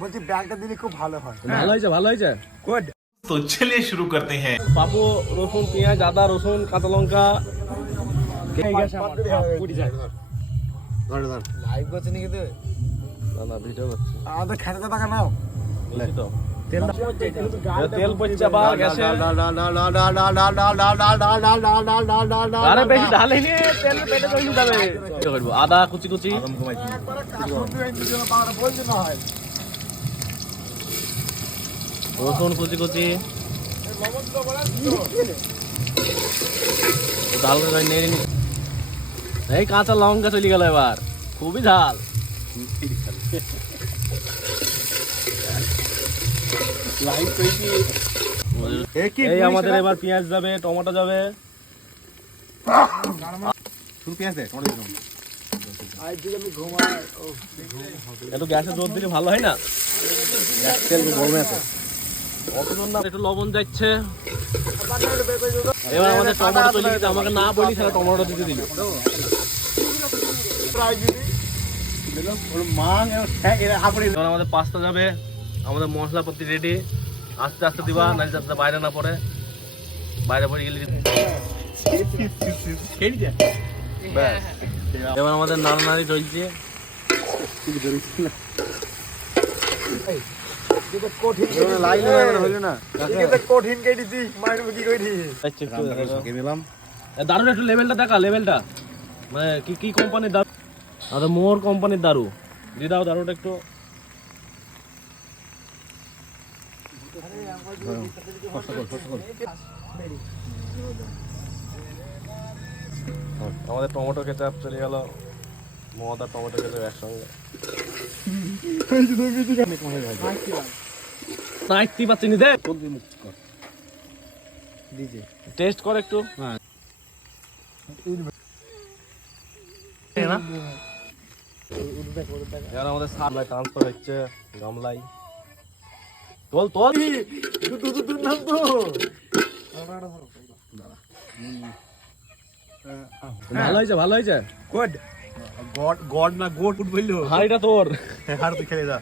বলছি ব্যাগটা দিলে খুব ভালো হয়। ভালো হয়েছে গুড। तो चलिए शुरू करते हैं। পাপু রসুন পেঁয়াজ আদা রসুন কাঁচা লঙ্কা লাইভ করছে নাকি তুই? না ভিডিও করছি আমাদের খেতে টাকা নাও। দেখি তো তেল পড়ছে বা গ্যাসে আরে বেশি ঢালেনি তেল পেটে চলে যাবে কি করব আদা কুচি কুচি বলছি না হয় রসুন কুচি কুচি ঝাল করে নেড়ে নি এই কাঁচা লঙ্কা চলে গেল এবার খুবই ঝাল এই আমাদের এবার পেঁয়াজ যাবে টমেটো যাবে একটু গ্যাসে জোর দিলে ভালো হয় না একটু লবণ যাচ্ছে এবার আমাদের টমেটো চলে গেছে আমাকে না বলি সেটা টমেটো দিতে দিল এবার আমাদের পাস্তা যাবে আমাদের মশলাপাতি রেডি আস্তে আস্তে দিবা না যাতে বাইরে না পড়ে বাইরে পড়ে গেলে ব্যাস। এবার আমাদের নাড়ানাড়ি চলছে দারুন একটু লেভেলটা দেখা লেভেলটা মানে কি কি কোম্পানির দারু আচ্ছা মোর কোম্পানির দারু দিয়ে দাও দারুটা একটু আমাদের টমেটো কেচাপ চলে গেল মদ আর টমেটো কেচাপ একসঙ্গে নাইটি পাচ্ছি নি দেখ টেস্ট কর একটু এবার আমাদের সামনে ট্রান্সফার হচ্ছে গামলাই তোল তোল ভালো হয়েছে গুড। গড গড না গোট বললো। হাড়িটা তোর হার তুই খেলে যা।